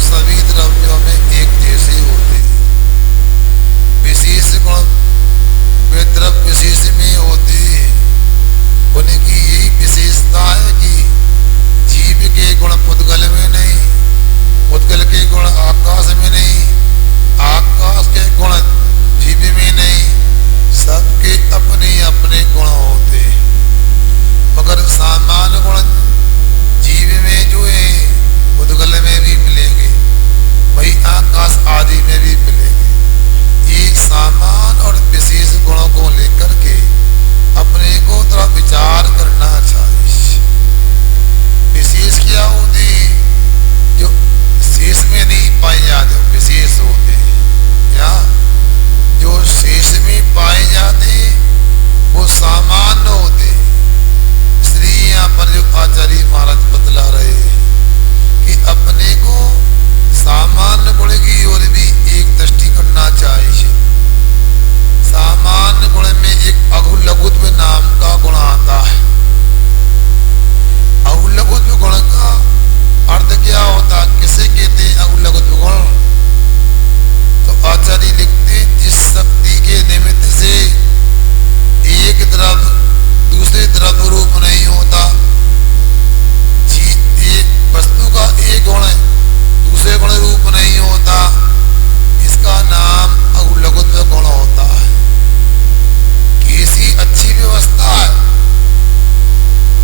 सभी द्रव्यों में एक जैसे होते हैं। विशेष गुण वे द्रव्य विशेष में होते हैं। उनकी यही विशेषता है कि जीव के गुण पुद्गल में नहीं, पुद्गल के गुण आकाश में नहीं, आकाश के गुण जीव में नहीं, सबके अपने अपने गुण होते हैं। मगर सामान्य गुण जीव में जो है पुद्गल में भी मिलेंगे, वही आकाश आदि में भी मिलेंगे। ये सामान्य और विशेष गुणों को लेकर के अपने को थोड़ा विचार करना चाहिए। विशेष क्या होते हैं? जो शेष में नहीं पाए जाते विशेष होते हैं। क्या जो शेष में पाए जाते वो सामान्य होते। इसलिए यहाँ पर जो आचार्य महाराज बतला रहे हैं कि अपने को सामान्य गुण की ओर भी एक दृष्टि करना चाहिए। सामान्य गुण में एक अहुलघुत्व नाम का गुण आता है। अहुलघुत्व गुण का अर्थ क्या होता, किसे कहते हैं अहुलघुत्व गुण? तो आचार्य लिखते जिस शक्ति के निमित्त से एक द्रव्य दूसरे द्रव्य रूप नहीं होता, एक वस्तु का एक गुण दूसरे गुण रूप नहीं होता, इसका नाम अहुलघुत्व गुण होता है। कैसी अच्छी व्यवस्था है,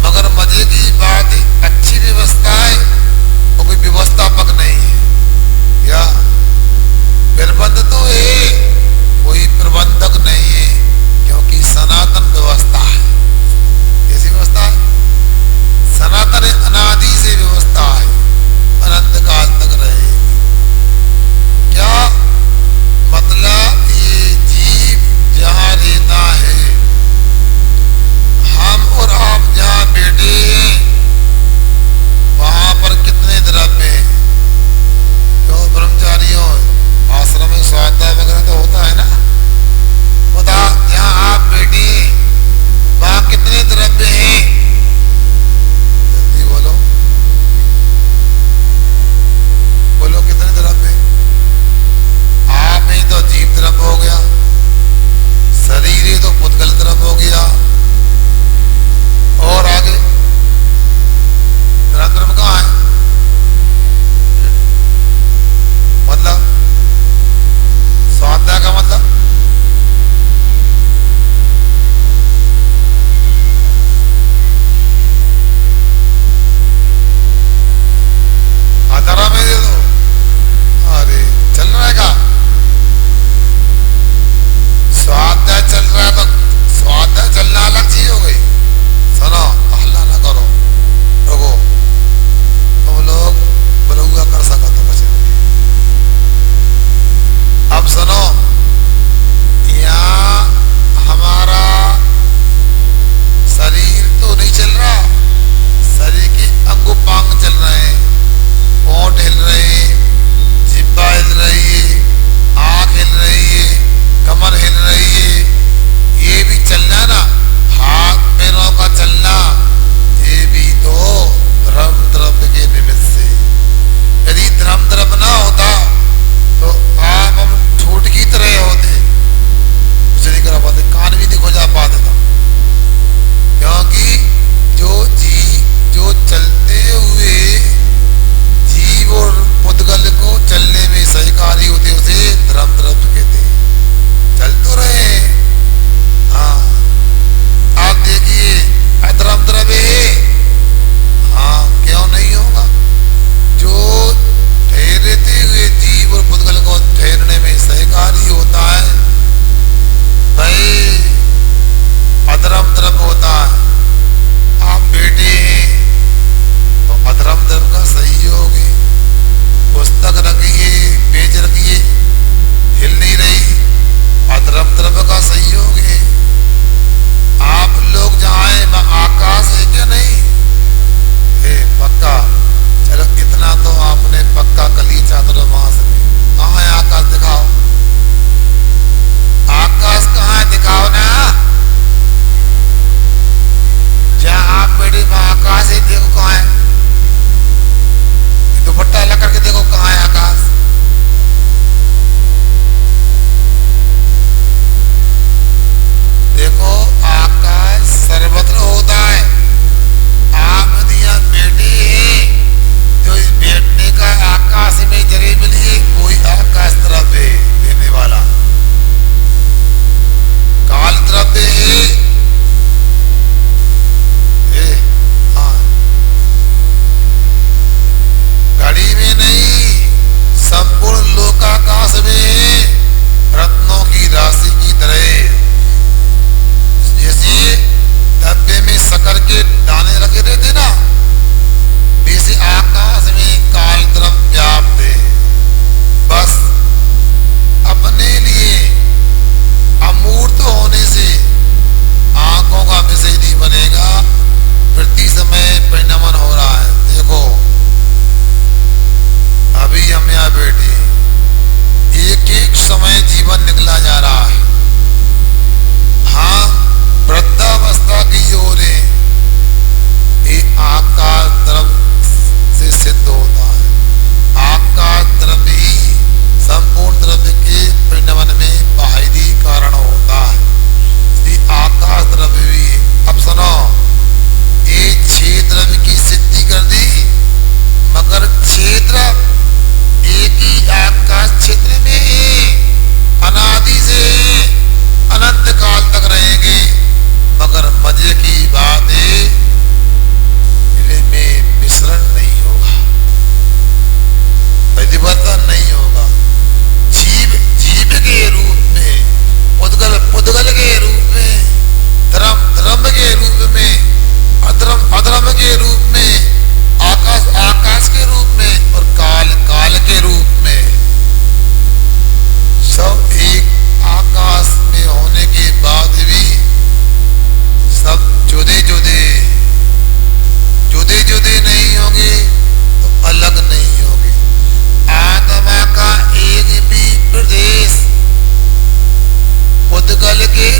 मगर मजे की बात अच्छी व्यवस्था है और कोई व्यवस्थापक नहीं है। या प्रबंध तो है, कोई प्रबंधक नहीं है, क्योंकि सनातन व्यवस्था है। कैसी व्यवस्था है? सनातन अनादि से व्यवस्था है, अनंत काल तक रहेगी। क्या मतलब? ये जीव जहाँ रहता है, हम और आप जहाँ बैठे हैं, वहां पर कितने द्रव्य हैं? तो ब्रह्मचारियों आश्रम में स्वाध्याय वगैरह तो होता है ना, बता जहाँ आप बैठे वहां कितने द्रव्य हैं? जल्दी बोलो, बोलो कितने द्रव्य? आप ही तो जीव द्रव्य हो गया, शरीर ही तो पुद्गल द्रव्य हो गया, और आगे द्रव्य कहाँ है? मतलब स्वाध्याय का मतलब आधारा में दे दो। अरे चल रहा है का स्वाध्याय चल रहा है तो स्वाध्याय चलना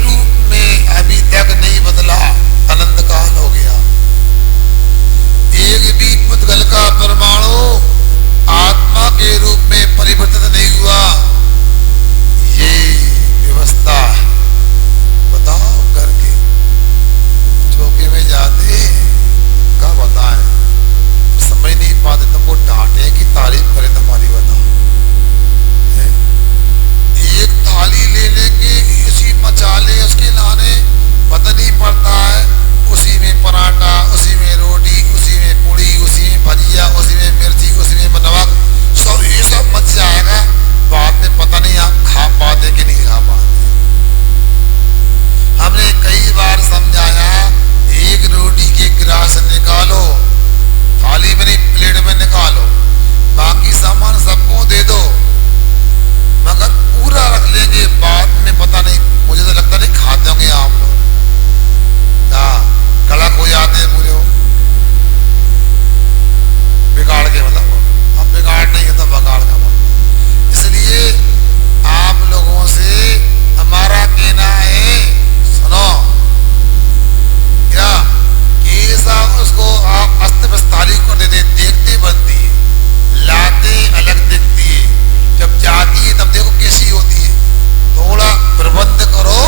रूप में अभी तक नहीं बदला, अनंत काल हो गया। एक भी पुद्गल का परमाणु आत्मा के रूप में परिवर्तित नहीं हुआ। ये व्यवस्था है। बताओ करके चौके में जाते क्या बताएं, समझ नहीं पाते, तुमको डांटे कि तारीफ करे तुम्हारी, बताओ। एक थाली ले लेके उसी मचाले उसके लाने पता नहीं पड़ता है, उसी में पराठा, उसी में रोटी, उसी में पूड़ी, उसी में भजिया, उसी में मिर्ची, उसी में नमक, सब ये सब मच जाएगा। बाद में पता नहीं आप खा पाते कि नहीं खा पाते। हमने कई बार समझाया, एक रोटी के गिलास निकालो, थाली में नहीं प्लेट में निकालो, बाकी सामान सबको दे दो, मगर पूरा रख लेंगे, बाद में पता नहीं, मुझे तो लगता नहीं खाते होंगे आप लोग। कड़क हो जाते हैं पूरे, बिगाड़ के, मतलब अब बिगाड़ नहीं है तो बगाड़ का मतलब। इसलिए आप लोगों से हमारा कहना है, सुनो क्या, कैसा उसको आप अस्त व्यस्त थाली कर देते, देखते बनती है, लाते अलग दिखती है, जब जाती है तब देखो कैसी होती है। थोड़ा प्रबंध करो,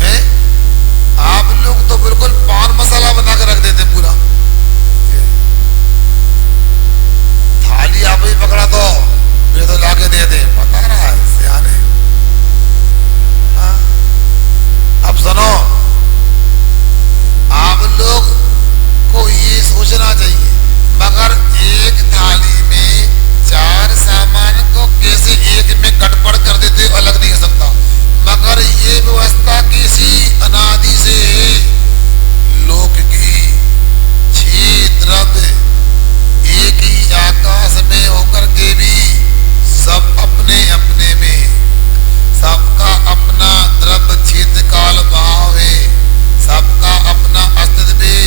है? आप लोग तो बिल्कुल पान मसाला बना कर रख देते पूरा। थाली आप ही पकड़ा दो, वे तो लाके दे दे, बता रहा है सियाने। अब सुनो, आप लोग को ये सोचना चाहिए, मगर एक थाली में चार सामान को कैसे एक में गड़बड़ कर देते, अलग नहीं हो सकता। मगर ये व्यवस्था किसी अनादि से है। लोक की 6 द्रव्य एक ही आकाश में होकर के भी सब अपने अपने में, सबका अपना द्रव्य क्षेत्र काल भाव है, सबका अपना अस्तित्व है,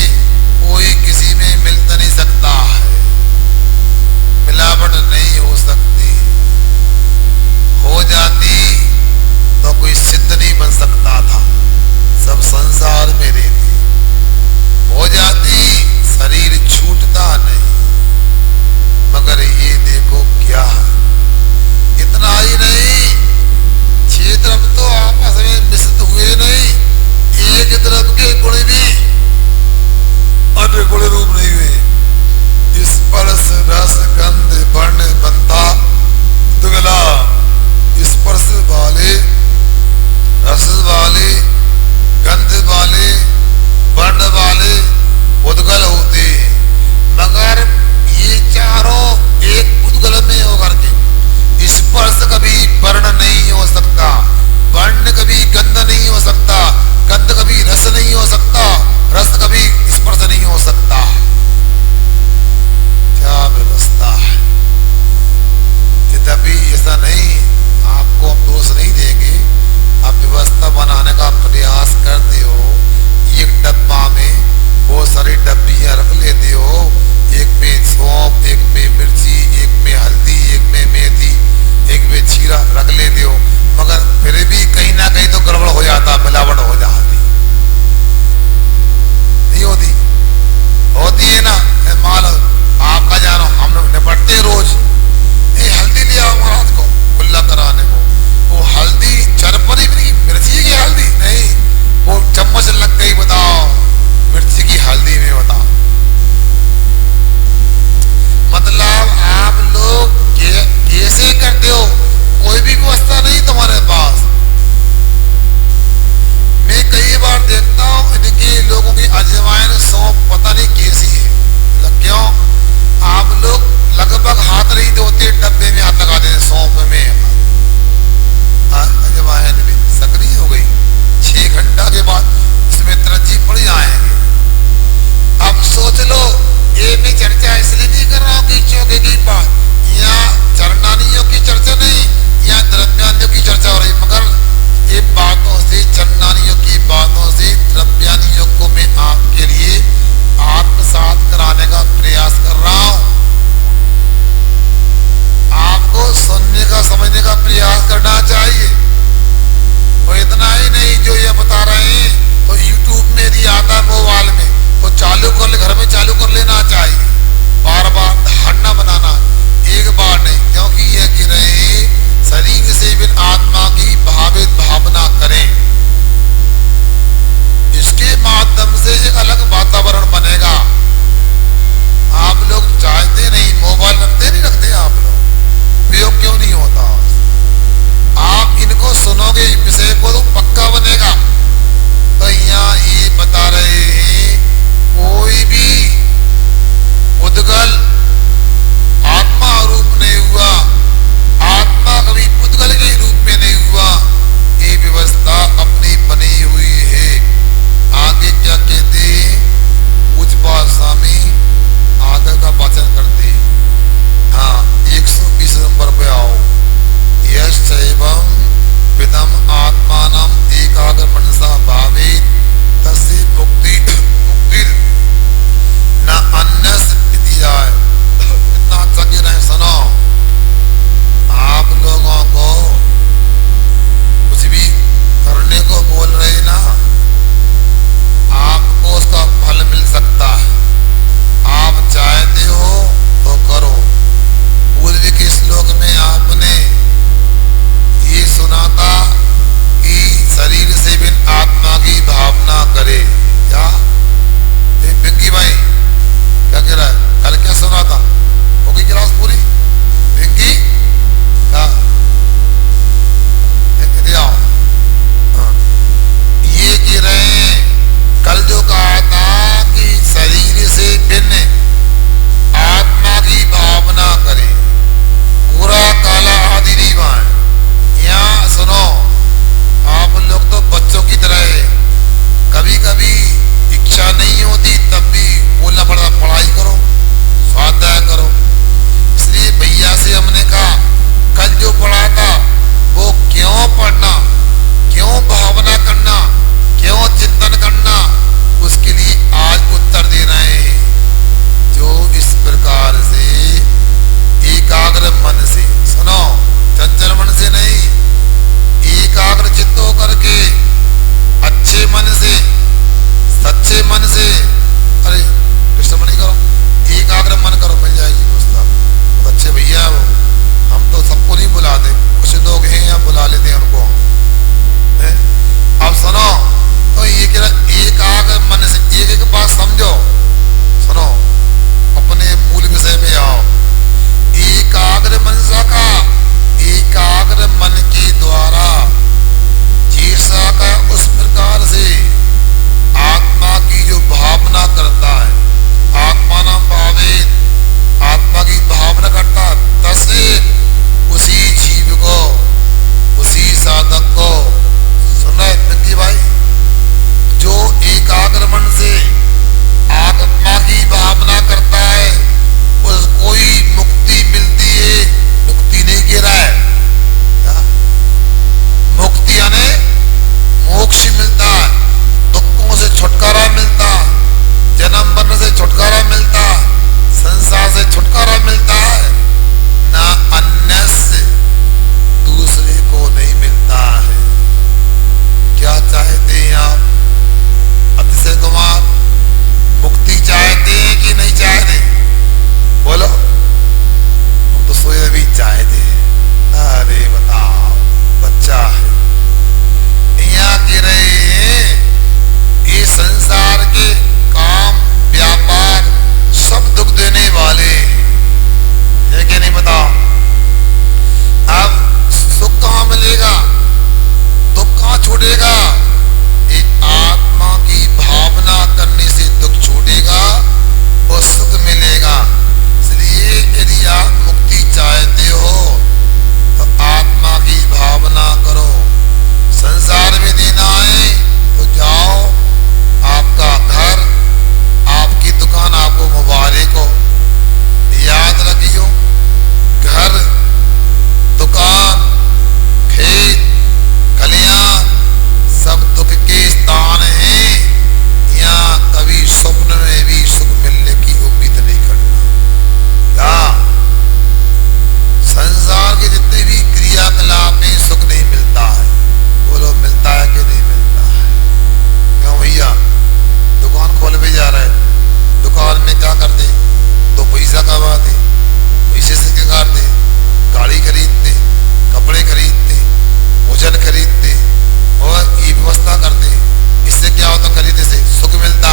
कोई किसी में मिल नहीं सकता है, मिलावट नहीं हो सकती। हो जाती तो कोई सिद्ध नहीं बन सकता था, सब संसार में रहती। हो जाती शरीर छूटता नहीं, मगर ये देखो क्या है, इतना ही नहीं, 6 द्रव्य तो आपस में मिश्रित हुए नहीं, एक द्रव्य के गुण भी अन्य गुण रूप नहीं हुए। स्पर्श रस गंध वर्ण बनता दुगला, स्पर्श वाले, रस वाले, गंध वाले, वर्ण वाले उद्गल होते, मगर ये चारों एक उद्गल में होकर के, स्पर्श कभी वर्ण नहीं हो सकता, वर्ण कभी गंध नहीं हो सकता, गंध कभी रस नहीं हो सकता, रस कभी स्पर्श नहीं हो सकता। क्या व्यवस्था है। यद्यपि ऐसा नहीं, आपको हम दोष नहीं देंगे, आप व्यवस्था बनाने का प्रयास करते हो, एक डब्बा में बहुत सारी डब्बियां रख लेते हो, एक में सौंफ, एक में मिर्ची, एक में हल्दी, एक में मेथी, एक में जीरा रख लेते हो, मगर फिर भी कहीं ना कहीं तो गड़बड़ हो जाता, मिलावट हो जाती, नहीं होती? होती है ना। माल आपका जानो, हम लोग निपटते रोज, हल्दी लिया महाराज को कुल्ला कराने को, वो हल्दी चरपरी भी नहीं, मिर्ची की हल्दी नहीं, वो चम्मच लग गई, बताओ मिर्ची की हल्दी में, बताओ। मतलब आप लोग कैसे करते हो, कोई भी व्यवस्था नहीं तुम्हारे पास। मैं कई बार देखता हूँ इनके लोगों की अजवाइन सौंफ पता नहीं कैसी है, क्यों? आप लोग लगभग हाथ नहीं धोते, डब्बे में हाथ लगा देते, सौंफ में अजवाइन भी सक्रिय हो गई, 6 घंटा के बाद इसमें तरज्जी पड़ जाएंगे। अब सोच लो, ये मैं चर्चा इसलिए नहीं कर रहा हूँ कि चौके की बात, यहाँ चरणानियों की चर्चा नहीं, यहाँ द्रव्यानियों की चर्चा हो रही, मगर ये बातों से, चरणानियों की बातों से द्रव्यानियों को मैं आपके लिए आत्मसात कराने का प्रयास कर रहा हूं। आपको सुनने का, समझने का प्रयास करना चाहिए। और इतना ही नहीं, भावना करे। क्या पिंकी भाई क्या कह रहा है? कल क्या सुना था? होगी क्लास पूरी? पिंकी क्या आओ। हाँ। ये कह रहे हैं कल जो कहा था कि शरीर से भिन्न आत्मा की भावना करें, पूरा काला आदि नहीं भाई। यहाँ सुनो, आप लोग तो बच्चों की तरह है, कभी कभी इच्छा नहीं होती तब भी बोलना पड़ता, पढ़ाई करो, स्वाध्याय करो। इसलिए भैया से हमने कहा कल जो पढ़ा था वो क्यों पढ़ना, क्यों भावना करना, क्यों चिंतन करना, उसके लिए आज उत्तर दे रहे हैं। जो इस प्रकार से एकाग्र मन से, सुनो, चंचल मन से नहीं, एकाग्र चित्त होकर के अच्छे मन से, सच्चे मन से, अरे डिस्टर्ब नहीं करो, एकाग्र मन करो, मिल जाएगी पुस्तक। बहुत अच्छे भैया वो, हम तो सबको नहीं बुलाते, कुछ लोग हैं यहाँ बुला लेते हैं उनको। अब सुनो, तो ये कह रहा एकाग्र मन से, एक एक बात समझो, सुनो, अपने मूल विषय में आओ। एकाग्र मनसा का, एकाग्र मन के द्वारा जैसा का उस प्रकार से आत्मा की जो भावना करता है, आत्मा नाम भावेत, आत्मा की भावना करता, तसे उसी जीव को, उसी साधक को, सुन रहे पिंकी भाई, जो एकाग्र मन से आत्मा की भावना करता है उसको ही मुक्ति मिलती है। मुक्ति नहीं कह रहा है, मुक्ति यानी मोक्ष मिलता है, दुखों से छुटकारा मिलता, जन्म मरण से छुटकारा मिलता, संसार से छुटकारा मिलता है, ना अन्य से दूसरे को नहीं मिलता है। क्या चाहते हैं आप अतिशय कुमार? मुक्ति चाहते हैं कि नहीं चाहते? बोलो, हम तो सोए भी चाहते हैं। अरे बताओ, बच्चा है, यहाँ कह रहे हैं ये संसार के काम व्यापार सब दुख देने वाले है कि नहीं? बताओ, अब सुख कहाँ मिलेगा, दुख कहाँ छूटेगा? एक आत्मा की भावना करने से दुख छूटेगा और सुख मिलेगा। इसलिए यदि आप मुक्ति चाहते हो तो आत्मा की भावना करो। संसार में देना है तो जाओ, आपका घर, आपकी दुकान आपको मुबारक हो। याद रखियो, घर, दुकान, खेत, कल्याण सब दुख के स्थान हैं। यहाँ कभी स्वप्न में भी सुख मिलने की उम्मीद नहीं करना। क्या संसार के जितने भी क्रियाकलाप में सुख नहीं मिलता है? बोलो, मिलता है कि नहीं मिलता है? क्यों भैया, दुकान खोल भी जा रहे, दुकान में क्या करते? तो पैसा कमाते, पैसे से क्या करते? गाड़ी खरीदते, कपड़े खरीदते, भोजन खरीदते और ये व्यवस्था करते। इससे क्या होता? खरीदने से सुख मिलता?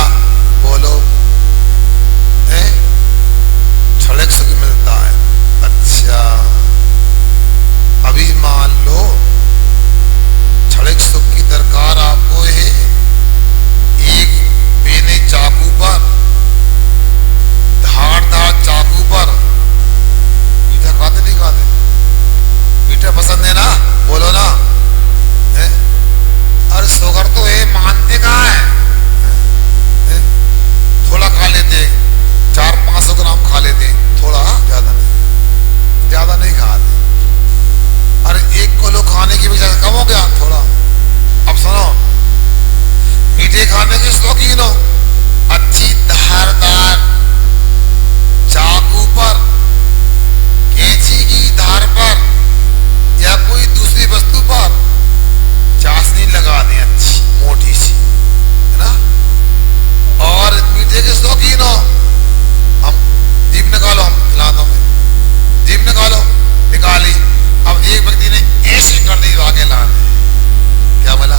बोलो, है क्षणिक सुख मिलता है। अच्छा, अभी मान लो क्षणिक सुख की दरकार आपको है, एक बेने चाकू पर, धारदार चाकू पर, मीठा खाते नहीं खाते? मीठा पसंद है ना? बोलो ना, है? अरे शुगर तो है, मानते कहाँ है? थोड़ा खा लेते, 400-500 ग्राम खा लेते, थोड़ा, ज्यादा नहीं खाते। अरे 1 किलो खाने की वजह से कम हो गया थोड़ा। अब सुनो, मीठे खाने के शौकीन हो, अच्छी धारदार चाकू पर, कैंची की धार पर या कोई दूसरी वस्तु पर चाशनी लगा दें, अच्छी मोटी सी, है ना? और मीठे के शौकीन हो, हम जीभ निकालो, हम खिलाता हूं, जीभ निकालो, निकाली। अब एक व्यक्ति ने ऐसे कर दी आगे लाने, क्या बोला?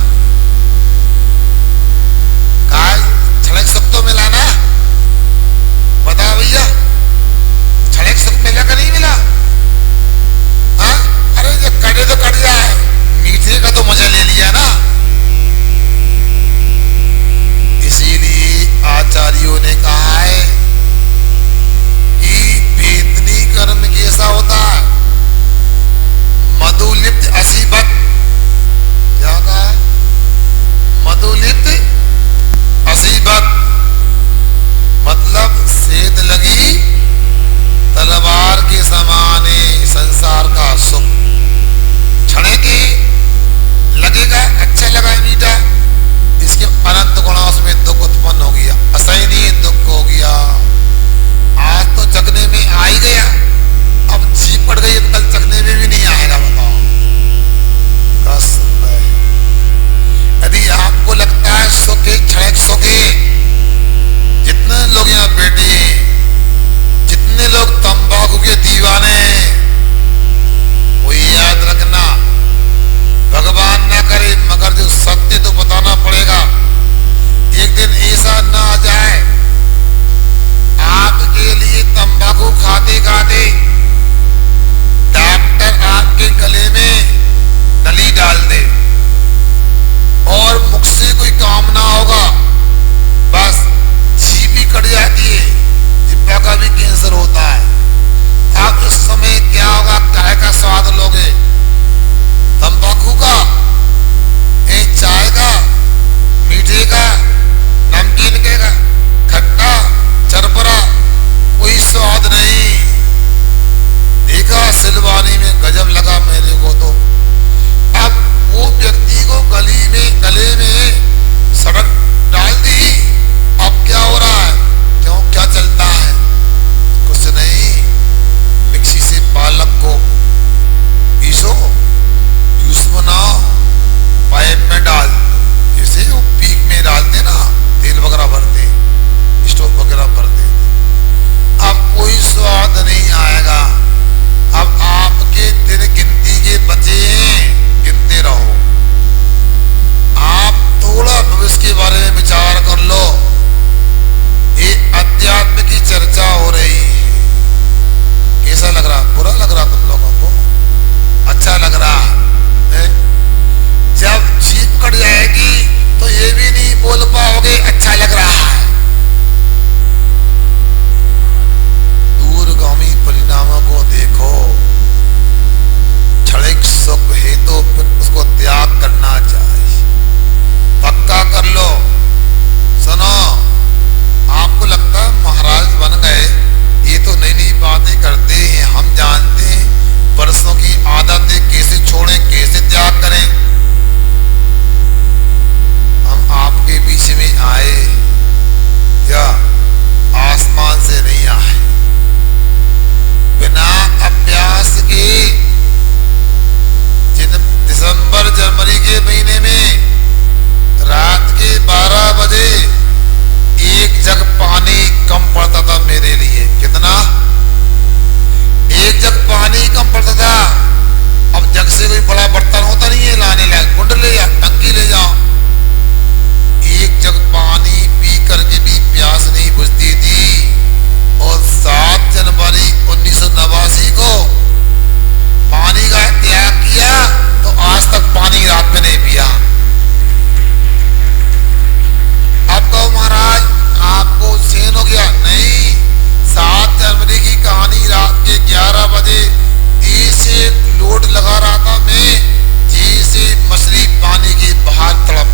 समस्या न आ जाए, आपके लिए तंबाकू खाते खाते डॉक्टर आपके गले में नली डाल दे और मुख से कोई काम ना होगा, बस छीप ही कट जाती है, जिब्बा का भी कैंसर होता है। आप उस समय क्या होगा, काय का स्वाद लोगे, तंबाकू का, चाय का, मीठे का, नमकीन के का, खट्टा, चरपरा, कोई स्वाद नहीं। देखा सिलवानी में गजब लगा मेरे को तो। अब वो व्यक्ति को गले में सड़क डाल दी, अब क्या हो रहा है, क्यों, क्या चलता है, कुछ नहीं, मिक्सी से पालक को पीसो, जूस बनाओ, पाइप में डाल, जैसे वो पीक में डालते ना, तेल वगैरह भरते, स्टोव वगैरह भरते, अब कोई स्वाद नहीं आएगा। अब आपके दिन गिनती के बचे हैं, गिनते रहो। आप थोड़ा भविष्य के बारे में विचार कर लो। ये अध्यात्म की चर्चा हो रही है, कैसा लग रहा, बुरा लग रहा तुम लोगों को, अच्छा लग रहा है? जब जीप कट जाएगी तो ये भी नहीं बोल पाओगे अच्छा लग रहा है। दूरगामी परिणामों को देखो, क्षणिक सुख है तो फिर उसको त्याग करना चाहिए, पक्का कर लो। सुनो, आपको लगता है महाराज बन गए, ये तो नई नई बातें करते हैं, हम जानते हैं वर्षों की आदतें कैसे छोड़ें, कैसे त्याग करें। हम आपके बीच में आए क्या आसमान से नहीं आए, बिना अभ्यास के दिसंबर जनवरी के महीने में रात के 12 बजे एक जग पानी कम पड़ता था मेरे लिए। कितना? एक जग पानी कम पड़ता था। अब जग से कोई बड़ा बर्तन होता नहीं है लाने लायक, कुंड ले जाओ, टंकी ले जाओ। एक जग पानी पी करके भी प्यास नहीं बुझती थी। और 7 जनवरी 1989 को पानी का त्याग किया तो आज तक पानी रात में नहीं पिया। अब कहो महाराज आपको सेन हो गया, नहीं, 7 जनवरी की कहानी रात के 11 बजे ऐसे लोड लगा रहा था मैं, जैसे मछली पानी के बाहर तड़प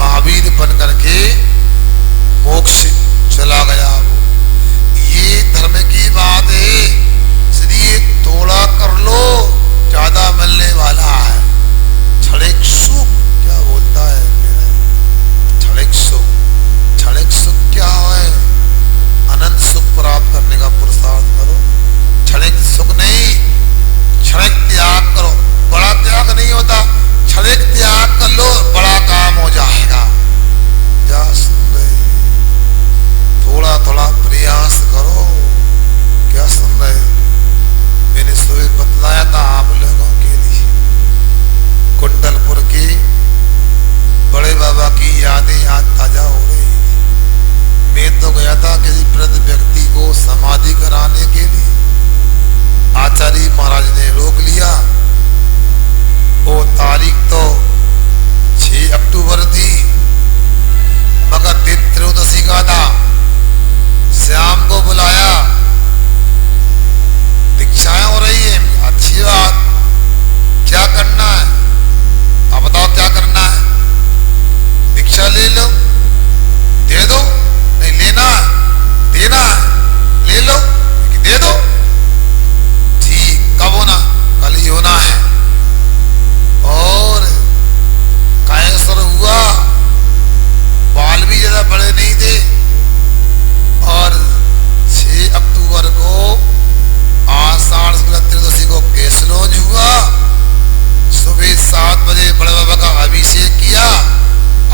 महावीर बन करके मोक्ष चला गया। वो ये धर्म की बात है, इसलिए थोड़ा कर लो, ज्यादा मिलने वाला है। क्षणिक सुख क्या बोलता है, क्षणिक सुख, क्षणिक सुख क्या है? अनंत सुख प्राप्त करने का पुरुषार्थ करो। क्षणिक सुख नहीं, क्षणिक त्याग करो। बड़ा त्याग नहीं होता, क्षणिक त्याग कर लो, बड़ा काम हो जाएगा। क्या सुन रहे? थोड़ा थोड़ा प्रयास करो। क्या सुन रहे? मैंने सुबह बतलाया था आप लोगों के लिए, कुंडलपुर के बड़े बाबा की यादें आज ताजा हो रही थी। मैं तो गया था किसी वृद्ध व्यक्ति को समाधि कराने के लिए, आचार्य महाराज ने रोक लिया। वो तारीख तो 6 अक्टूबर थी, मगर दिन त्रयोदशी का था। श्याम को बुलाया, दीक्षाएं हो रही है, अच्छी बात, क्या करना है आप बताओ, क्या करना है? दीक्षा ले लो, दे दो, नहीं लेना देना ले लो, दे दो, ठीक, कब होना? कल ही होना है। और कैसर हुआ, बाल भी ज्यादा बड़े नहीं थे। और 6 अक्टूबर को आषाढ़ शुक्ल त्रयोदशी को केसलोज हुआ। सुबह 7 बजे बड़े बाबा का अभिषेक किया,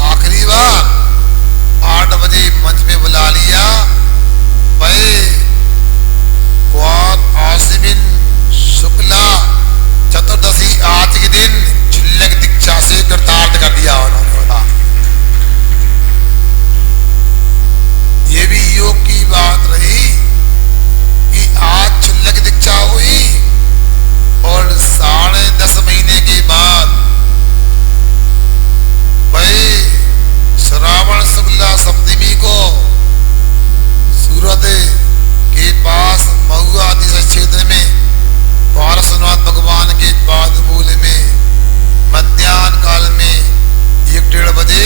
आखिरी बार 8 बजे मंच पे बुला लिया। भाई आश्विन शुक्ला चतुर्दशी आज के दिन क्षुल्लक दीक्षा से कृतार्थ कर दिया उन्होंने। बता, ये भी योग की बात रही कि आज क्षुल्लक दीक्षा हुई और 10.5 महीने के बाद भाई श्रावण शुक्ला सप्तमी को सूरत के पास महुआ आदि क्षेत्र में पार्श्वनाथ भगवान के पाद मूल में मध्याह्न काल में 1-1:30 बजे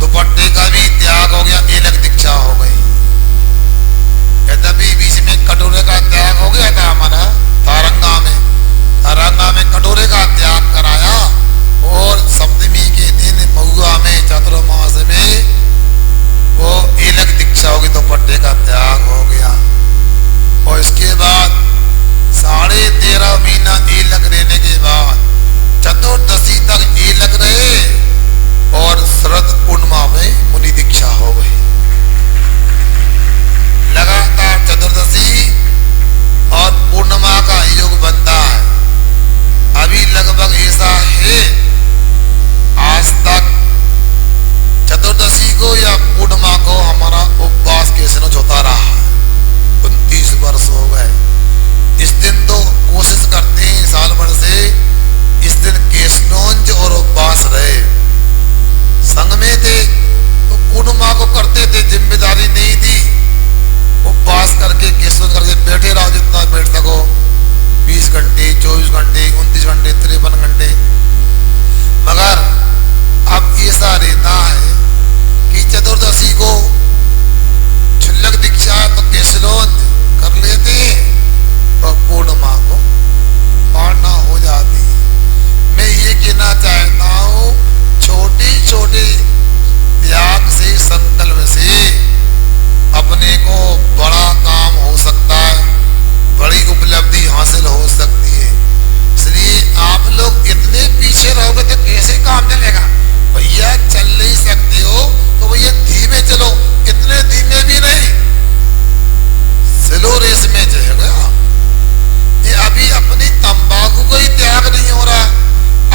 दुपट्टे का भी त्याग हो गया, एलक दीक्षा हो गई। यद्यपि बीच में कटोरे का त्याग हो गया था हमारा तारंगा में कटोरे का त्याग कराया। और सप्तमी के दिन महुआ में चातुर्मास में वो एलक दीक्षा होगी, दुपट्टे का त्याग हो गया। और इसके बाद 13.5 महीना एलक रहने के बाद चतुर्दशी तक एलक रहे और शरद पूर्णिमा में मुनि दीक्षा हो गई। लगातार चतुर्दशी और पूर्णिमा का योग बनता है। अभी लगभग ऐसा है, आज तक चतुर्दशी को या पूर्णिमा को हमारा उपवास कैसे न होता रहा है। 29 वर्ष हो गए। इस दिन तो कोशिश करते हैं साल भर से, इस दिन केशनोंज और उपवास रहे। संग में थे तो पूर्णिमा को करते थे, जिम्मेदारी नहीं थी। उपवास करके केशनोंज करके बैठे रहो जितना बैठ सको, 20 घंटे 24 घंटे 29 घंटे 53 घंटे। मगर अब ऐसा रहता है कि चतुर्दशी को क्षुल्लक दीक्षा तो केशलोंज कर लेते हैं और पूर्णिमा को पारना हो जाती है। मैं ये कहना चाहता हूँ, छोटे छोटे त्याग से, संकल्प से अपने को बड़ा काम हो सकता है, बड़ी उपलब्धि हासिल हो सकती है। इसलिए आप लोग इतने पीछे रहोगे तो कैसे काम चलेगा? भैया चल नहीं सकते हो तो भैया धीमे चलो, इतने धीमे भी नहीं, स्लो रेस में जाएगा। ये अभी अपनी तंबाकू का ही त्याग नहीं हो रहा,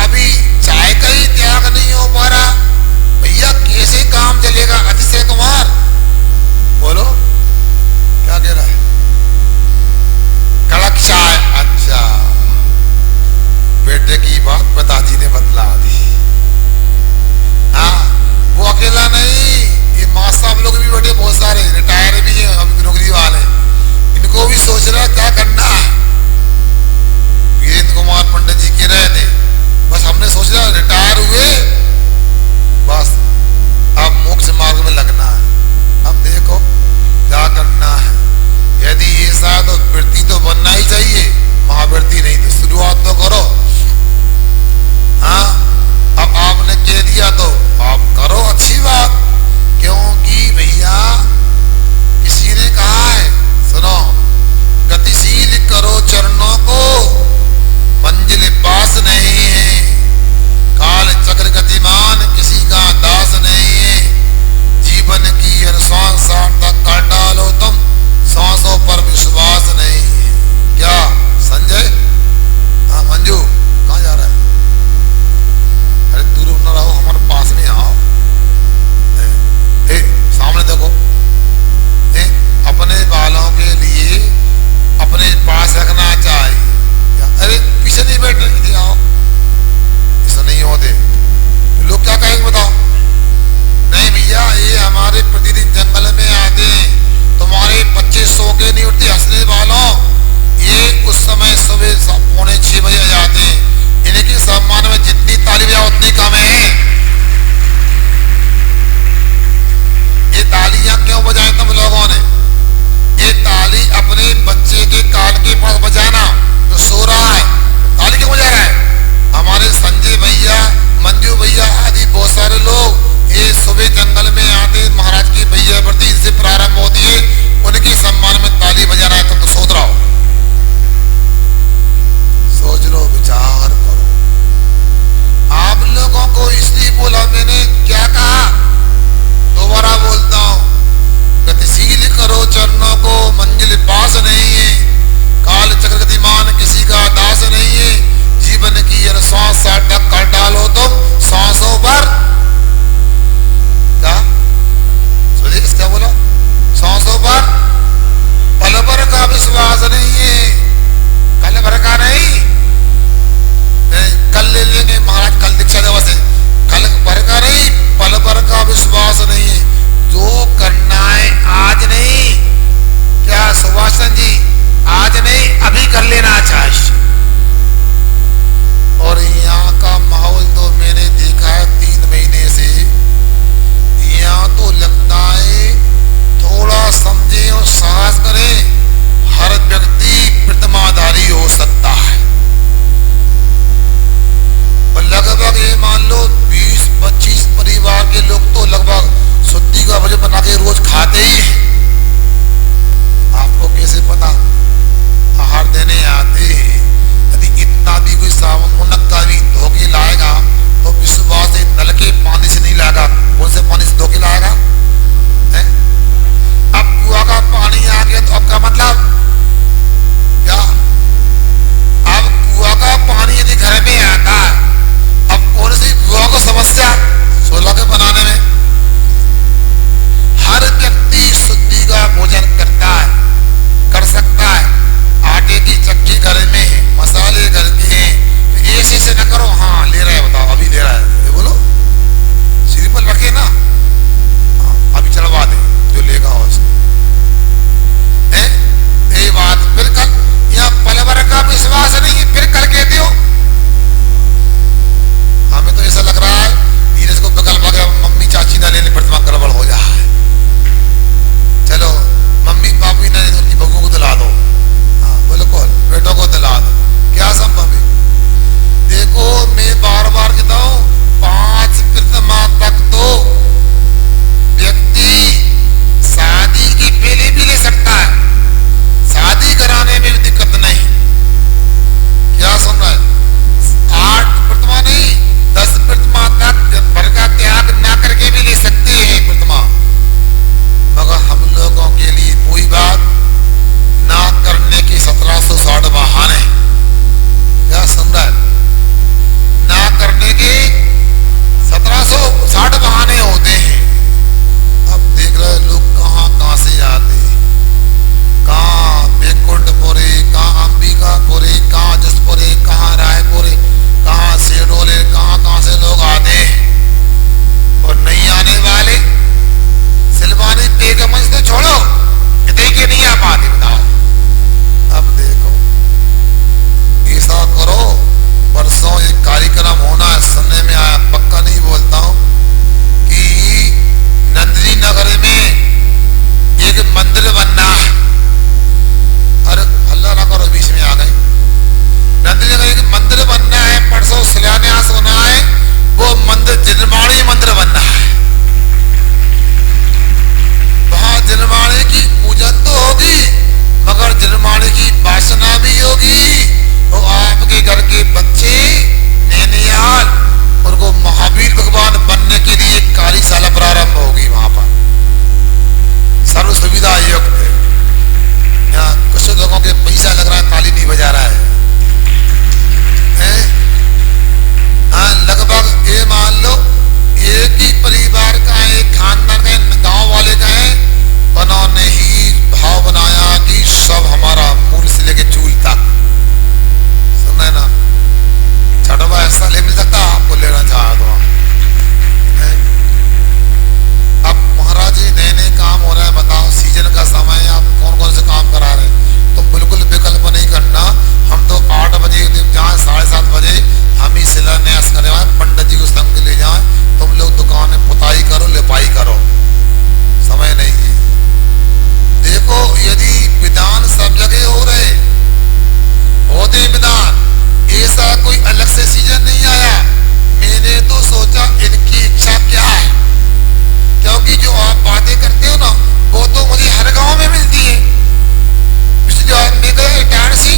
अभी चाय का ही त्याग नहीं हो पा रहा, भैया कैसे काम चलेगा? अतिशय कुमार बोलो, क्या कह रहा है? कड़क चाय, अच्छा, बेटे की बात पिताजी ने बतला दी। हाँ, वो अकेला नहीं, ये माँ साहब लोग भी बैठे, बहुत सारे रिटायर भी हैं, अभी नौकरी वाले, इनको भी सोच रहा क्या करना है। वीरेंद्र कुमार पंडित जी कह रहे थे, बस हमने सोच रहा रिटायर हुए बस अब मोक्ष मार्ग में लगना है। अब देखो क्या करना है। यदि ऐसा तो वृत्ति तो बनना ही चाहिए, महावृत्ति नहीं तो शुरुआत तो करो। हाँ, अब आपने कह दिया तो आप करो, अच्छी बात। क्योंकि भैया किसी ने कहा है, सुनो, गतिशील करो चरणों को, मंजिल पास नहीं है। काल चक्र गतिमान किसी का दास नहीं है। जीवन की हर श्वास सार्थक कर डालो तुम, सांसों पर विश्वास नहीं है। क्या संजय? हाँ मंजू, कहाँ जा रहा है? अरे दूर न रहो, हमारे पास में आओ। सामने देखो। अपने बालों के लिए अपने पास रखना चाहिए। अरे पीछे नहीं बैठने, इधर आओ। ऐसा नहीं होते लोग, क्या कहेंगे बताओ? नहीं भैया, ये हमारे प्रतिदिन जंगल में आते हैं, तुम्हारे बच्चे सो के नहीं उठते हंसने वालों। ये उस समय सुबह 5:45 बजे जाते हैं। इनके सम्मान में जितनी ताली बजाओ उतनी कम है। ये तालियां क्यों बजाएं तुम लोगों ने? ये ताली अपने बच्चे के कान के पास बजाना, तो सो रहा है, ताली क्यों बजा रहा है? हमारे संजय भैया, मंजू भैया आदि बहुत सारे लोग ये सुबह जंगल में आते, महाराज की भैया प्रति से प्रारंभ होती है, उनके सम्मान में ताली बजाना है। तुम तो सोच रहा हो। सोच लो, विचार करो। आप लोगों को इसलिए बोला मैंने, क्या कहा? दोबारा बोलता हूं, गतिशील करो चरणों को, मंजिल पास नहीं है। काल चक्र गतिमान किसी का दास नहीं है। जीवन की हर श्वास सार्थक कर डालो तुम, सांसों पर क्या सुरेश क्या बोला? सांसों पर पल भर का विश्वास नहीं है। कल भर का नहीं, कल ले लेंगे महाराज, कल दीक्षा दिवस है। कल भर का नहीं, पल भर का विश्वास नहीं है। जो करना है आज नहीं, क्या सुभाषचंद्र जी, आज नहीं अभी कर लेना चाहिए। और यहाँ का माहौल तो मैंने देखा है 3 महीने से, यहाँ तो लगता है थोड़ा समझे और साहस करे, हर व्यक्ति प्रतिमाधारी हो सकता है। और लगभग ये मान लो 20-25 परिवार के लोग तो लगभग सुत्ती का भोजन बना के रोज खाते ही हैं। आपको कैसे पता? आहार देने आते हैं। यदि इतना भी कोई सावन मुनक्का भी धोके लाएगा तो विश्वास से नल के पानी से नहीं लाएगा, कौन से पानी से धोके लाएगा? अब कुआ का पानी आ गया तो अब क्या मतलब? क्योंकि पैसा लग रहा है, ताली नहीं बजा रहा है। लगभग ये मान लो एक ही परिवार का है, एक खानदान का है, गांव वाले का है, उन्होंने ही भाव बनाया कि सब हमारा मूल से लेके चूल तक। सुना ना, छठवा ऐसा ले मिल सकता आपको लेना चाहा तो। अब महाराज जी नए नए काम हो रहा है, बताओ सीजन का समय है, आप कौन कौन से काम करा रहे हैं, तो बिल्कुल विकल्प नहीं करना। हम तो 8 बजे जहाँ 7:30 बजे हम ही शिलान्यास करे पंडित जी को संग ले जाए, तुम लोग दुकान में पुताई करो, लिपाई करो, समय नहीं है। देखो यदि विधान सब जगह हो रहे होते विधान, ऐसा कोई अलग से सीजन नहीं आया। मैंने तो सोचा इनकी इच्छा क्या है, क्योंकि जो आप बातें करते हो ना वो तो मुझे हर गांव में मिलती है। पिछले आदमी का इटारसी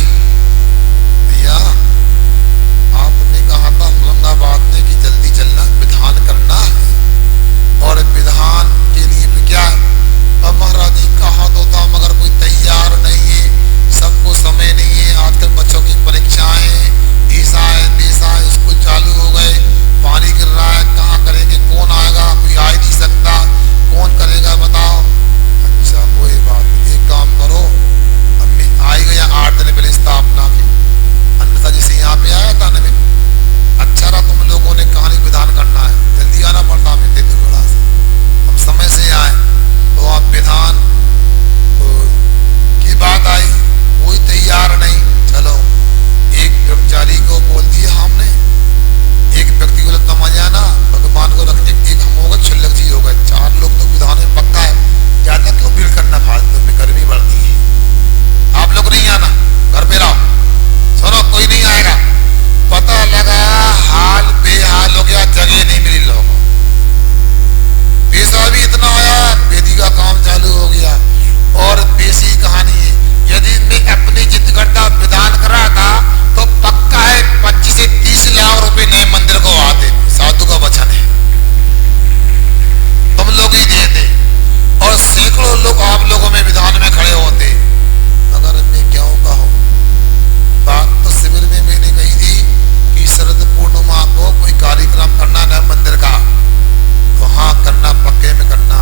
भैया आपने कहा था औरंगाबाद में कि जल्दी चलना, विधान करना है, और विधान के लिए भी क्या है। अब महाराज जी कहा तो था मगर कोई तैयार नहीं है, सबको समय नहीं है, आजकल बच्चों की परीक्षाएं, ऐसा है वैसा है, स्कूल चालू हो गए, पानी गिर रहा है, कहाँ करेंगे, कौन आएगा, कोई आ ही नहीं सकता, कौन करेगा बताओ। अच्छा कोई बात नहीं, एक काम करो, अम्मी आई गया 8 दिन पहले स्थापना की, अन्यथा जैसे यहाँ पे आया था ना, अच्छा रहा तुम लोगों ने कहानी विधान करना है, जल्दी आना पड़ता हमें तेंदुलगढ़ से, हम समय से आए तो आप विधान की बात आई, कोई तैयार नहीं। चलो एक कर्मचारी को बोल दिया हमने, एक व्यक्ति को लगता मजा ना भगवान को रखने, एक हम होगा छिल्लक जी होगा, 4 लोग तो विधान में पक्का है, ज्यादा क्यों भीड़ करना फालतू में, गर्मी बढ़ती है। आप लोग नहीं आना, घर पे रहो, सुनो कोई नहीं आएगा। पता लगा हाल बेहाल हो गया, जगह नहीं मिली लोगों को, पैसा भी इतना आया, बेदी का काम चालू हो गया। और बेसी कहानी है, यदि मैं अपनी जिद करता विधान कर रहा था तो पक्का है 25 से 30 लाख रुपए नए मंदिर को आते, साधु का वचन है, तुम लोग ही देते, और सैकड़ों लोग आप लोगों में विधान में खड़े होते। मगर मैं क्यों कहूं, बात तो शिविर में मैंने कही थी कि शरद पूर्णिमा को कोई कार्यक्रम करना नए मंदिर का, तो हाँ करना, पक्के में करना।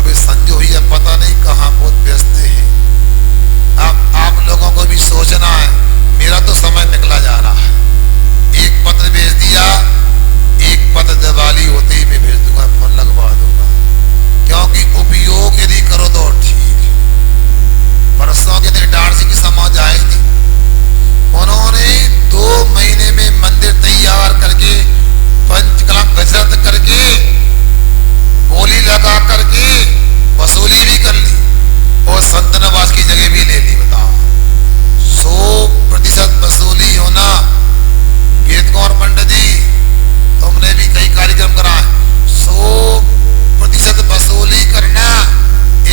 अभी संजो ही है, पता नहीं कहाँ बहुत व्यस्त है। अब आप लोगों को भी सोचना है, मेरा तो समय निकला जा रहा है, एक पत्र भेज दिया, एक पत्र दिवाली होते ही मैं भेज दूंगा, फोन लगवा दूंगा, क्योंकि उपयोग यदि करो तो ठीक है। बरसों के दिन डांसी की समाज आई थी, उन्होंने 2 महीने में मंदिर तैयार करके, पंचकला गजरत करके, बोली लगा करके वसूली भी कर ली, और संत निवास की जगह भी ले ली। बताओ 100% वसूली होना। कीर्त कौर पंडित जी तुमने भी कई कार्यक्रम कराए, 100% वसूली करना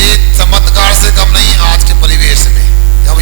एक चमत्कार से कम नहीं आज के परिवेश में। जब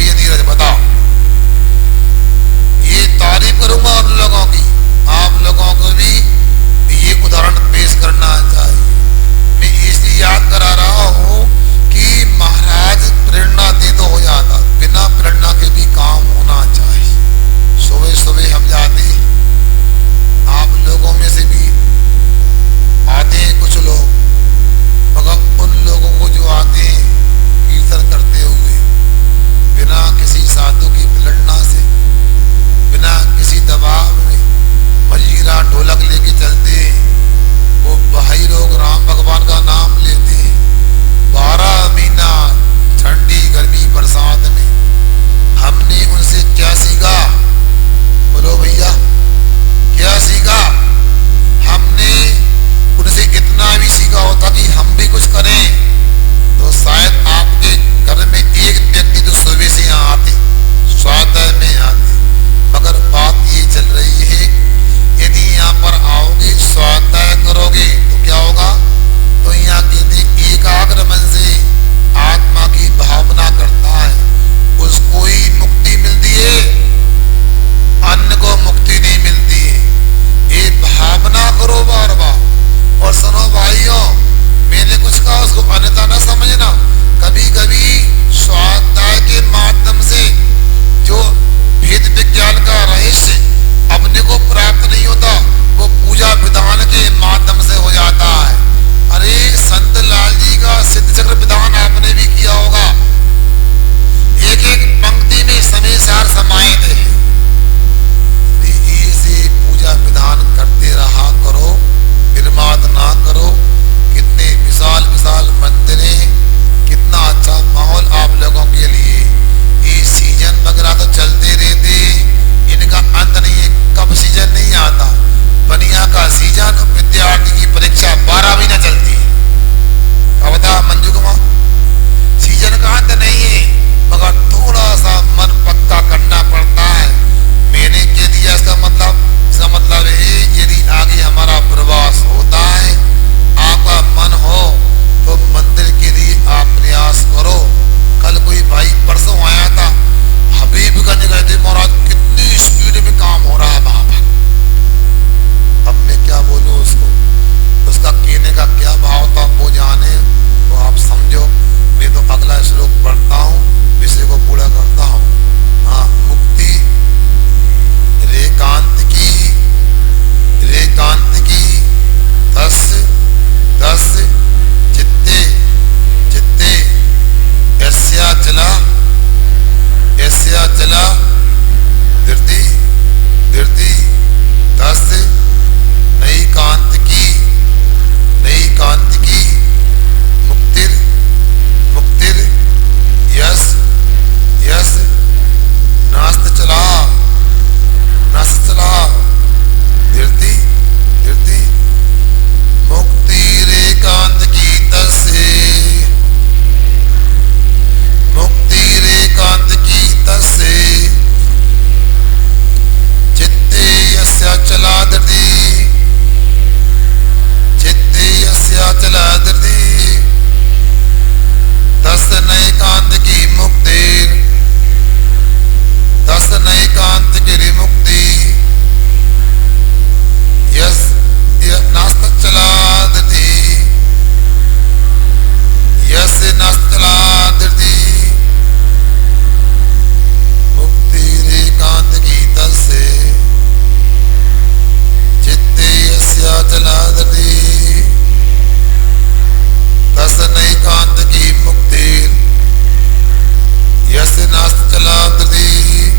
अचला धृति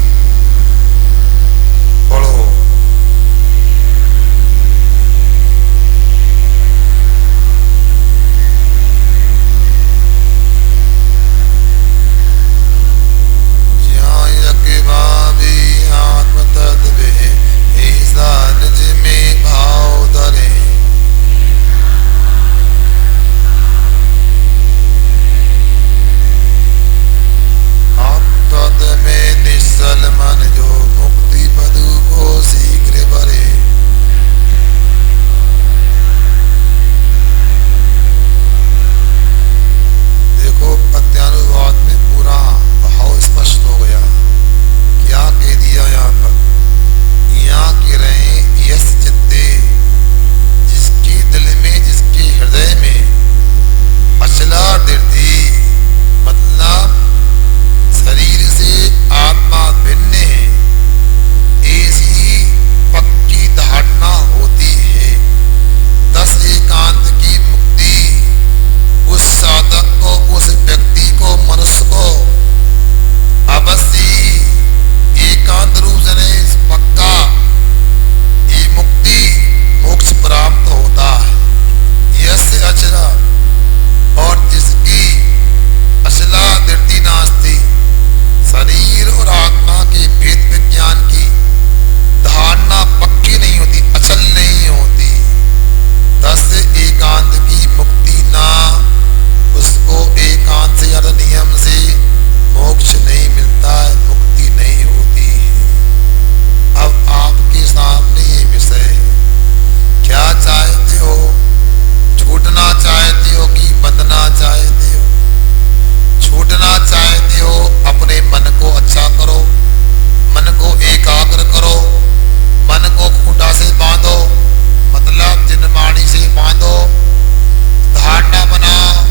पढ़ो। मन जो मुक्ति पदु को शीघ्र भरे। देखो पद्यानुवाद में पूरा भाव स्पष्ट हो गया। क्या कह दिया यहाँ पर? यहाँ कह रहे हैं यस चित्ते, जिसके दिल में, जिसके हृदय में अचला दृढ़ि, मतलब शरीर से आत्मा भिन्न है, ऐसी पक्की धारणा होती है। 10 एकांत की मुक्ति उस साधक को, उस व्यक्ति को, मनुष्य को अवश्य एकांत रूप से पक्का ये मुक्ति मोक्ष प्राप्त होता है। यस्य अचला, और जिसकी अचला दृढ़ि नास्ति, शरीर और आत्मा के भेद विज्ञान की धारणा पक्की नहीं होती, अचल नहीं होती, 10 एकांत की मुक्ति ना, उसको एकांत से या नियम से मोक्ष नहीं मिलता है, मुक्ति नहीं होती है। अब आपके सामने ये विषय है, क्या चाहते हो? छूटना चाहते हो कि बंधना चाहते हो? छूटना चाहते हो, अपने मन को अच्छा करो, मन को एकाग्र करो, मन को खूंटा से बांधो, मतलब जिनवाणी से बांधो, धारणा बनाओ।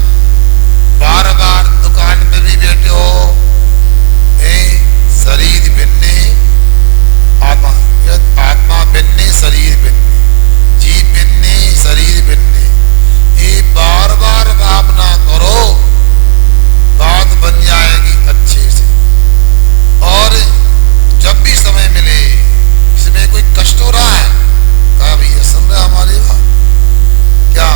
बार बार दुकान पे भी बैठे हो, शरीर भिन्न, आत्मा भिन्न, शरीर भिन्न, जीव भिन्न, शरीर भिन्न, ये बार बार भावना करो, बात बन जाएगी अच्छे से। और जब भी समय मिले, इसमें कोई कष्ट हो रहा है क्या भैया? सुन रहे हमारी बात? क्या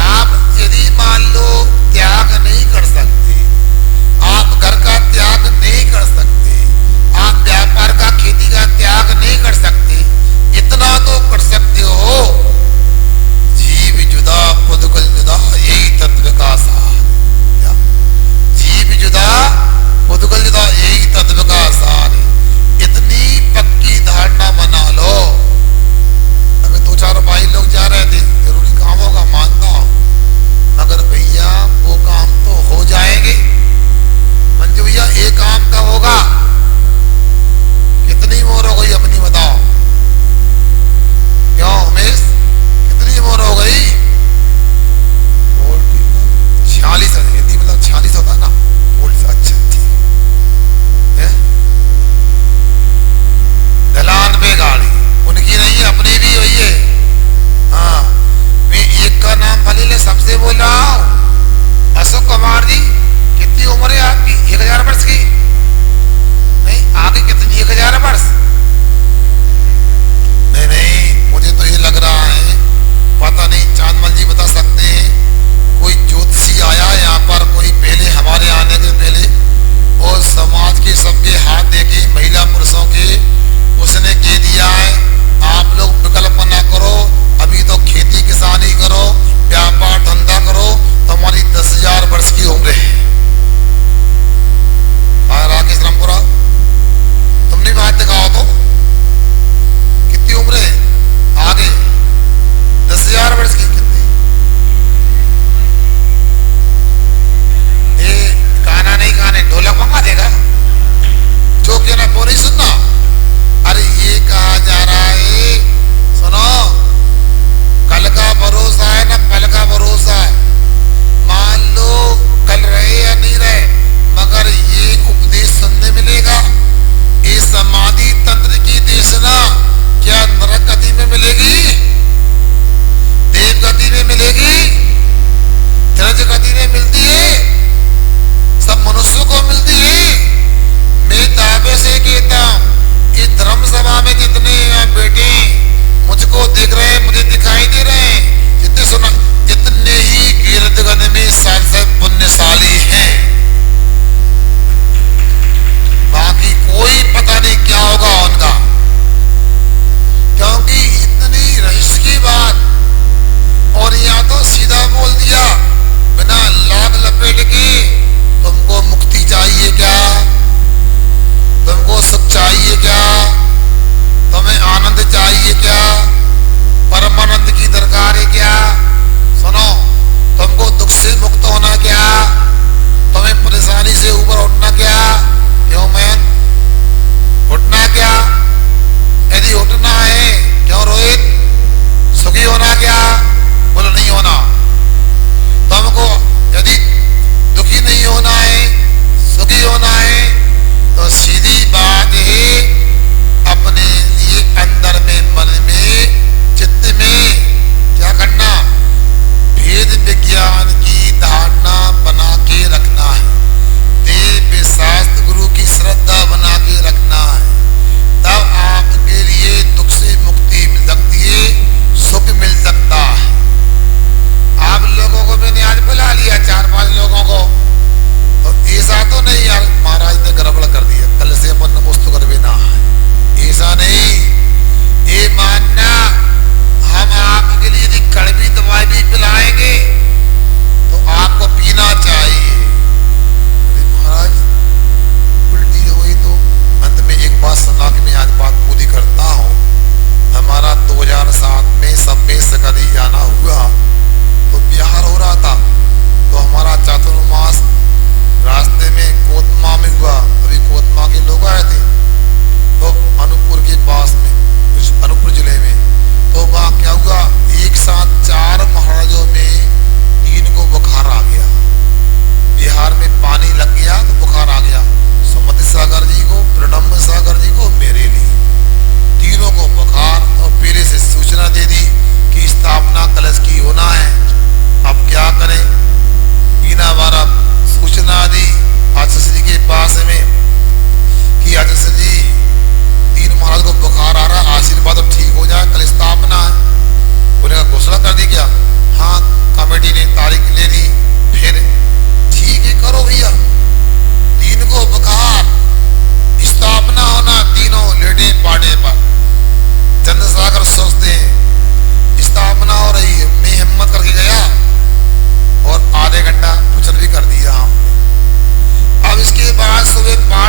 आप यदि मान लो त्याग नहीं कर सकते, आप घर का त्याग नहीं कर सकते, आप व्यापार का, खेती का त्याग नहीं कर सकते, इतना तो कर सकते हो, जीव जुदा पुद्गल जुदा, यही तत्व का सार। जीव जुदा पुद्गल जुदा, यही तत्व का सार है। इतनी पक्की धारणा बना लो। अगर 2-4 भाई लोग जा रहे थे, जरूरी काम होगा, मानता हूं, मगर भैया वो काम तो हो जाएंगे। मंजू भैया एक काम का होगा, कितनी मोर हो गई अपनी बताओ? क्यों उमेश, कितनी मोर हो गई? 46, हिंदी मतलब 46 होता है ना, अच्छा ठीक है। दलान पे गाड़ी उनकी नहीं है, अपनी भी हुई है। हाँ, मैं एक का नाम भले ले सबसे बोल रहा हूँ, अशोक कुमार जी, कितनी उम्र है आपकी? 1000 वर्ष की? नहीं, आगे कितनी? 1000 वर्ष? नहीं, मुझे तो ये लग रहा है, पता नहीं, चांदमल जी बता सकते हैं। कोई ज्योतिषी आया यहाँ पर, कोई पहले हमारे आने के पहले, और समाज के सबके हाथ देके, महिला पुरुषों के, उसने कह दिया है आप लोग विकल्प ना करो, अभी तो खेती किसानी करो, व्यापार धंधा करो, हमारी 10,000 वर्ष की उम्र है। राकेश रामपुरा, तुमने भी हाथ दिखाओ तो, कितनी उम्र है आगे? 10,000 वर्ष की। कितनी? ये गाना नहीं गाने, ढोलक मंगा देगा जो कहना वो नहीं सुनना। अरे ये कहा जा रहा है, सुनो, कल का भरोसा है ना, पल का भरोसा है। मान लो कल रहे, के मुझको देख रहे हैं, मुझे दिखाई दे रहे हैं। जितने सुना, जितने ही गिरदगन में साल पुण्यशाली हैं, बाकी कोई पता नहीं क्या होगा उनका, क्योंकि इतनी रहस्य की बात। और या तो सीधा बोल दिया बिना लाग लपेट के, तुमको मुक्ति चाहिए क्या, तुमको सुख चाहिए क्या, तुम्हें आनंद चाहिए क्या, परमानंद की दरकार है क्या, सुनो तुमको दुख से मुक्त होना क्या, तुम्हें परेशानी से ऊपर उठना क्या, क्यों मैन उठना क्या, यदि उठना है क्यों रोहित, सुखी होना क्या, बोलो नहीं होना। तुमको यदि दुखी नहीं होना है, सुखी होना है, तो सीधी बात है अपने लिए अंदर में, मन में, चित्त में क्या करना, भेद विज्ञान की धारणा बना के रखना है, देव शास्त्र गुरु की श्रद्धा बना के रखना है। तब आपके लिए दुख से मुक्ति मिल सकती है, सुख मिल सकता है। आप लोगों को मैंने आज बुला लिया, 4-5 लोगों को, और ऐसा तो नहीं यार महाराज ने गड़बड़ कर दिया, कल से अपन नमोस्तु कर भी ना, ऐसा नहीं। ये मानना हम आपके लिए यदि कड़वी दवाई भी पिलाएंगे तो आपको पीना चाहिए। महाराज उल्टी हुई तो अंत में एक बात सुना कि मैं आज बात पूरी करता हूँ। हमारा 2007 में सब में सकरी जाना हुआ, तो बिहार हो रहा था, तो हमारा चातुर्मास रास्ते में कोतमा में हुआ। अभी कोतमा के लोग आए थे, तो अनूपपुर के पास में, अनूपपुर जिले में, तो वहाँ क्या हुआ, एक साथ 4 महाराजों में 3 को बुखार आ गया। बिहार में पानी लग गया तो बुखार आ गया, सुमति सागर जी को, प्रणम सागर जी को, मेरे लिए, तीनों को बुखार। और पहले से सूचना दे दी कि स्थापना कलश की होना है, अब क्या करें। बिना बारा सूचना दी आचार्य के पास में कि आचार्य जी 3 महाराज को बुखार आ रहा, आशीर्वाद अब ठीक हो जाए, कल स्थापना है। उन्हें घोषणा कर दी क्या, हाँ कमेटी ने तारीख ले ली, फिर ठीक है करो भैया, 3 को बुखार, स्थापना होना, तीनों लेटे पाटे पर। चंद्रसागर सोचते हैं स्थापना हो रही है, मैं हिम्मत करके गया और आधे घंटा भोजन भी कर दिया हमने। अब इसके बाद सुबह 5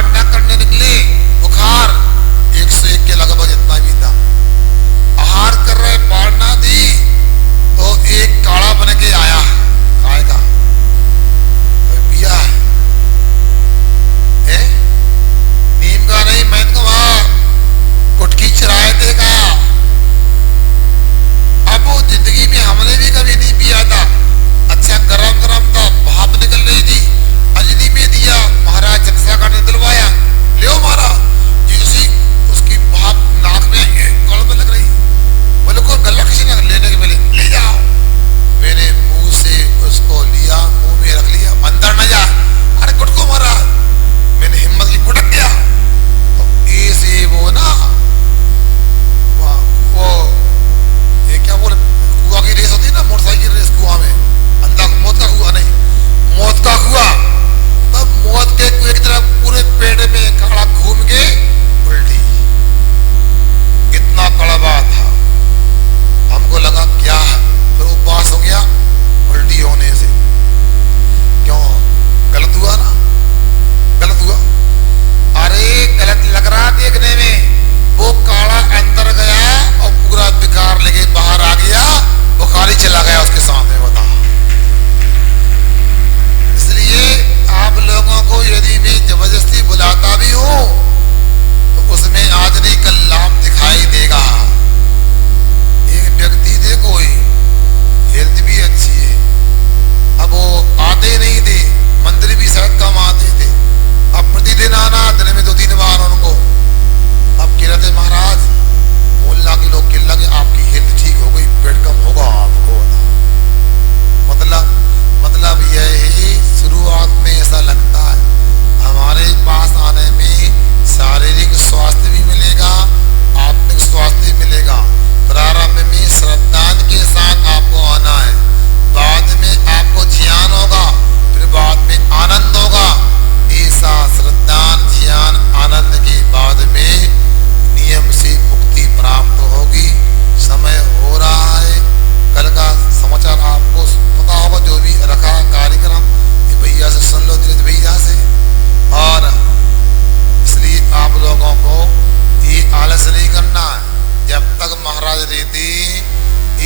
जब तक महाराज रहते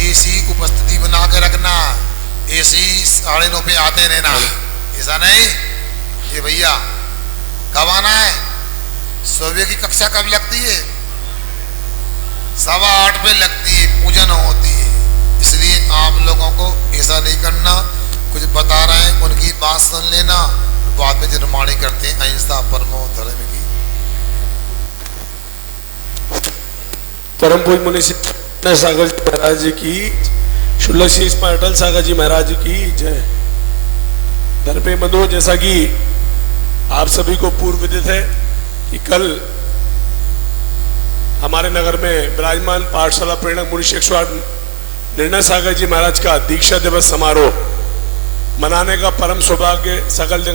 ऐसी उपस्थिति बना के रखना, ऐसी 9:30 पे आते रहना, ऐसा नहीं ये भैया कब आना है। सुबह की कक्षा कब लगती है? 8:15 पे लगती है, पूजन होती है। इसलिए आप लोगों को ऐसा नहीं करना, कुछ बता रहे हैं उनकी बात सुन लेना, बाद में निर्माणी करते हैं अहिंसा परमो धर्म की। परम पूज्य मुनि सागर जी महाराज जी की, शुल्लक अटल सागर जी महाराज जी की जय। धर्म बंधुओं, जैसा कि आप सभी को पूर्व विदित है कि कल हमारे नगर में विराजमान पाठशाला प्रेरक मुनि शिक्षक निर्णय सागर जी महाराज का दीक्षा दिवस समारोह मनाने का परम सौभाग्य सकल जगह